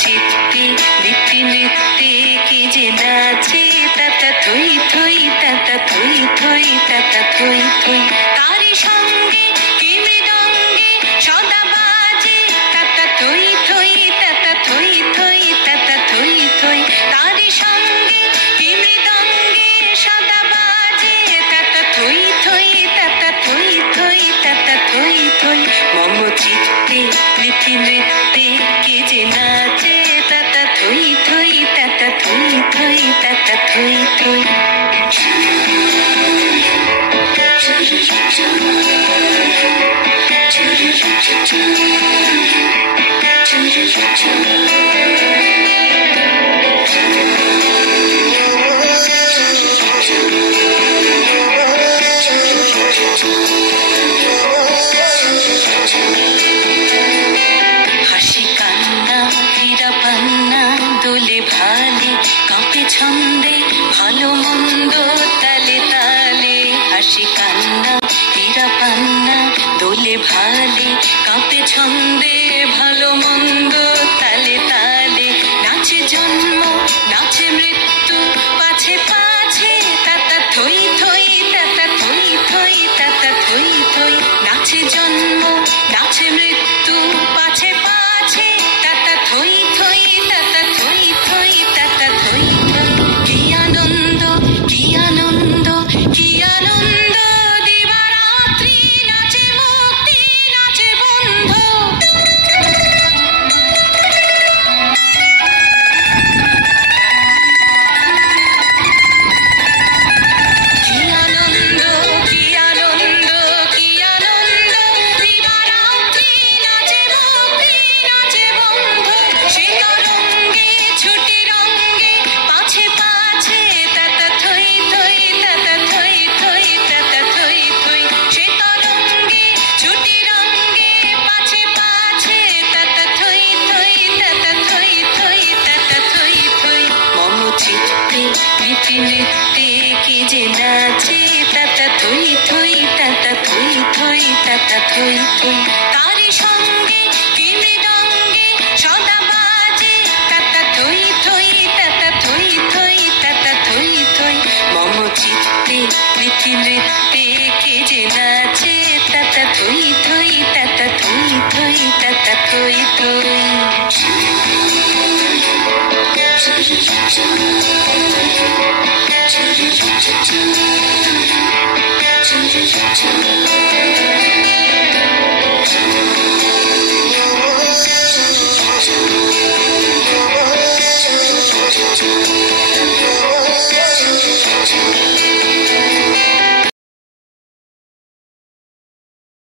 চিত্তে নিত্যে নৃত্যে কে যে নাচে তাতা থই থই তাতা থই থই তাতা থই থই তারি সঙ্গে কি মৃদঙ্গে সদা বাজে তাতা থই থই তাতা থই থই তাতা থই থই তারি সঙ্গে কি মৃদঙ্গে সদা বাজে তাতা থই থই তাতা থই থই তাতা থই থই মম চিত্তে নিত্যে নৃত্যে কে যে নাচে তাতা থই থই তাতা থই থই তাতা থই থই হাসি কান্না হীরা পান্না দোলে ভালে কাঁপে ছন্দে ভালো মন্দ তালে তালে হাসি কান্না হীরা পান্না দোলে ভালে কাঁপে ছন্দে ভালো মন্দ তালে তালে নাচে জন্ম নাচে মৃত্যু পাছে পাছে তাতা থই থই তাতা থই থই তাতা থই থই নাচে জন্ম নাচে মৃত্যু পাছে পাছে তাতা থই থই তাতা থই থই তাতা থই থই কি আনন্দ কি আনন্দ কি আনন্দ দিবারাত্রি নাচে মুক্তি নাচে বন্ধ কি আনন্দ কি আনন্দ কি আনন্দ দিবারাত্রি নাচে মুক্তি নাচে বন্ধ সে তরঙ্গে ছুটি রঙ্গে পাছে পাছে তাতা থই থই তাতা থই থই তাতা থই থই সে তরঙ্গে ছুটি রঙ্গে পাছে পাছে তাতা থই থই তাতা থই থই তাতা থই থই মম চিত্তে নিত্যে নৃত্যে কে যে নাচে তাতা থই থই তাতা থই থই তাতা থই থই